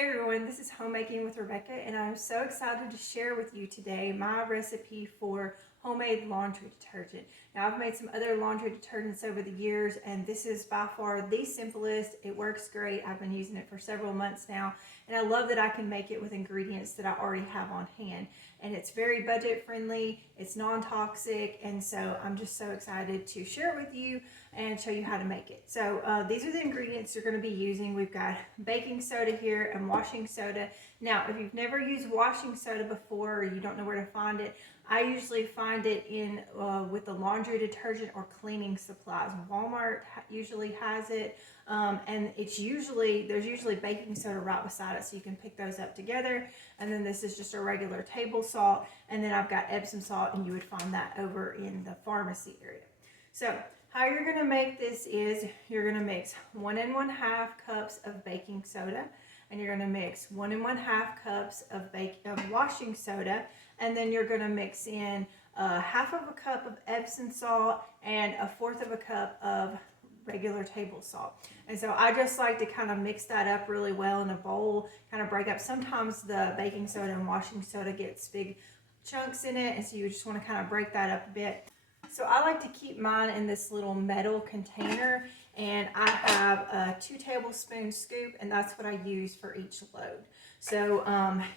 Hey everyone, this is Homemaking with Rebecca, and I'm so excited to share with you today my recipe for homemade laundry detergent. Now, I've made some other laundry detergents over the years, and this is by far the simplest. It works great. I've been using it for several months now, and I love that I can make it with ingredients that I already have on hand. And it's very budget friendly, it's non-toxic, and so I'm just so excited to share it with you and show you how to make it. So these are the ingredients you're going to be using. We've got baking soda here and washing soda. Now, if you've never used washing soda before or you don't know where to find it, I usually find it in with the laundry detergent or cleaning supplies. Walmart usually has it, and there's usually baking soda right beside it, so you can pick those up together. And then this is just a regular table salt, and then I've got Epsom salt, and you would find that over in the pharmacy area. So how you're going to make this is you're going to mix 1 1/2 cups of baking soda, and you're going to mix 1 1/2 cups of washing soda, and then you're going to mix in 1/2 cup of Epsom salt and 1/4 cup of regular table salt. And so I just like to kind of mix that up really well in a bowl, kind of break up. Sometimes the baking soda and washing soda gets big chunks in it, and so you just want to kind of break that up a bit. So I like to keep mine in this little metal container, and I have a 2 tablespoon scoop, and that's what I use for each load. So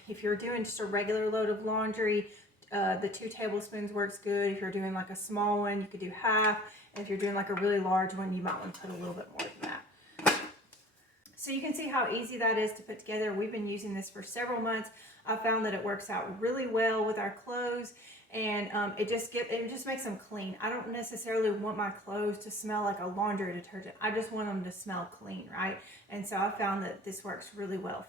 if you're doing just a regular load of laundry, the 2 tablespoons works good. If you're doing like a small one, you could do half. And if you're doing like a really large one, you might want to put a little bit more than that. So you can see how easy that is to put together. We've been using this for several months. I found that it works out really well with our clothes, and it just makes them clean. I don't necessarily want my clothes to smell like a laundry detergent. I just want them to smell clean, right? And so I found that this works really well.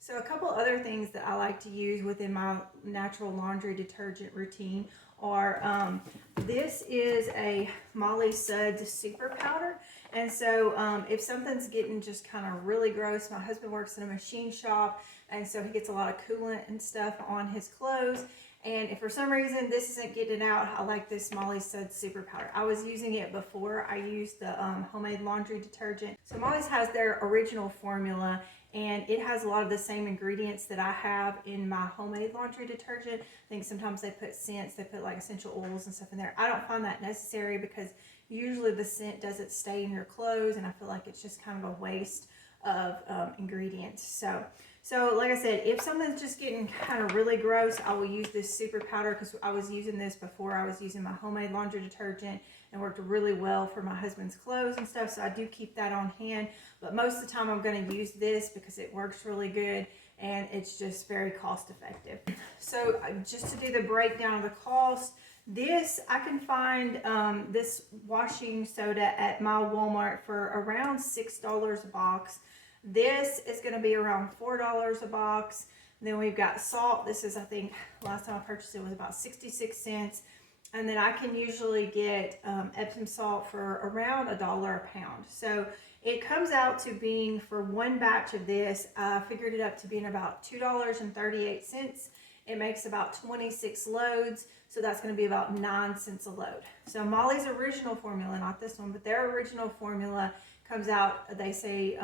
So a couple other things that I like to use within my natural laundry detergent routine are, this is a Molly Suds super powder. And so if something's getting just kind of really gross, my husband works in a machine shop, and so he gets a lot of coolant and stuff on his clothes. And if for some reason this isn't getting out, I like this Molly Suds super powder. I was using it before I used the homemade laundry detergent. So Molly's has their original formula, and it has a lot of the same ingredients that I have in my homemade laundry detergent. I think sometimes they put scents, they put like essential oils and stuff in there. I don't find that necessary because usually the scent doesn't stay in your clothes, and I feel like it's just kind of a waste of ingredients. So like I said, if something's just getting kind of really gross, I will use this super powder, because I was using this before I was using my homemade laundry detergent, and worked really well for my husband's clothes and stuff. So I do keep that on hand, but most of the time I'm going to use this because it works really good and it's just very cost effective. So just to do the breakdown of the cost, this I can find this washing soda at my Walmart for around $6 a box. This is going to be around $4 a box. Then we've got salt. This is, I think, last time I purchased it was about 66 cents. And then I can usually get Epsom salt for around $1 a pound. So it comes out to being, for one batch of this, I figured it up to being about $2.38. It makes about 26 loads, so that's going to be about 9 cents a load. So Molly's original formula, not this one, but their original formula comes out, they say,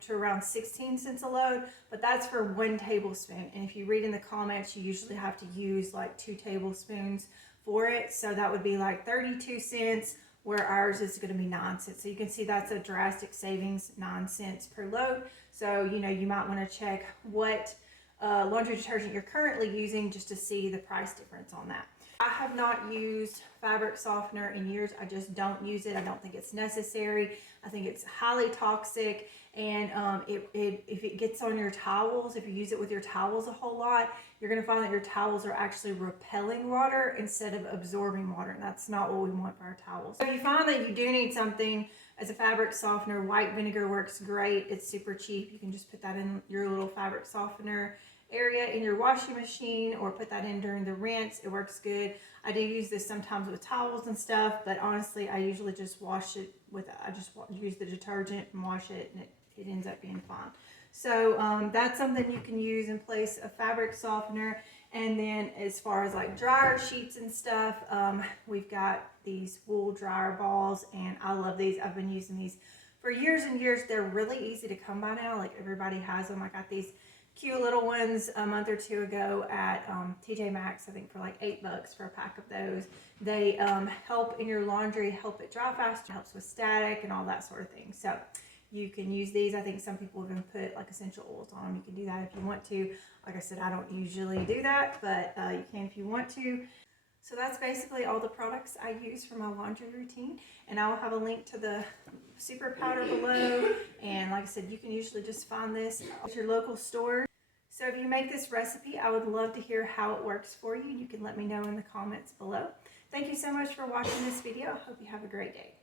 to around 16 cents a load, but that's for 1 tablespoon. And if you read in the comments, you usually have to use like 2 tablespoons for it. So that would be like 32 cents, where ours is going to be 9 cents. So you can see that's a drastic savings, 9 cents per load. So, you know, you might want to check what laundry detergent you're currently using just to see the price difference on that. I have not used fabric softener in years. I just don't use it. I don't think it's necessary. I think it's highly toxic, and if it gets on your towels, if you use it with your towels a whole lot, you're going to find that your towels are actually repelling water instead of absorbing water, and that's not what we want for our towels. So if you find that you do need something as a fabric softener, white vinegar works great. It's super cheap. You can just put that in your little fabric softener area in your washing machine, or put that in during the rinse. It works good. I do use this sometimes with towels and stuff, but honestly I usually just wash it with, I just use the detergent and wash it, and it ends up being fine. So that's something you can use in place of fabric softener. And then as far as like dryer sheets and stuff, we've got these wool dryer balls, and I love these. I've been using these for years and years. They're really easy to come by now. Like everybody has them. I got these cute little ones a month or two ago at TJ Maxx, I think for like $8 for a pack of those. They help in your laundry, help it dry faster, helps with static and all that sort of thing. So you can use these. I think some people even put like essential oils on them. You can do that if you want to. Like I said, I don't usually do that, but you can if you want to. So that's basically all the products I use for my laundry routine, and I will have a link to the super powder below. And like I said, you can usually just find this at your local store. So if you make this recipe, I would love to hear how it works for you. You can let me know in the comments below. Thank you so much for watching this video. I hope you have a great day.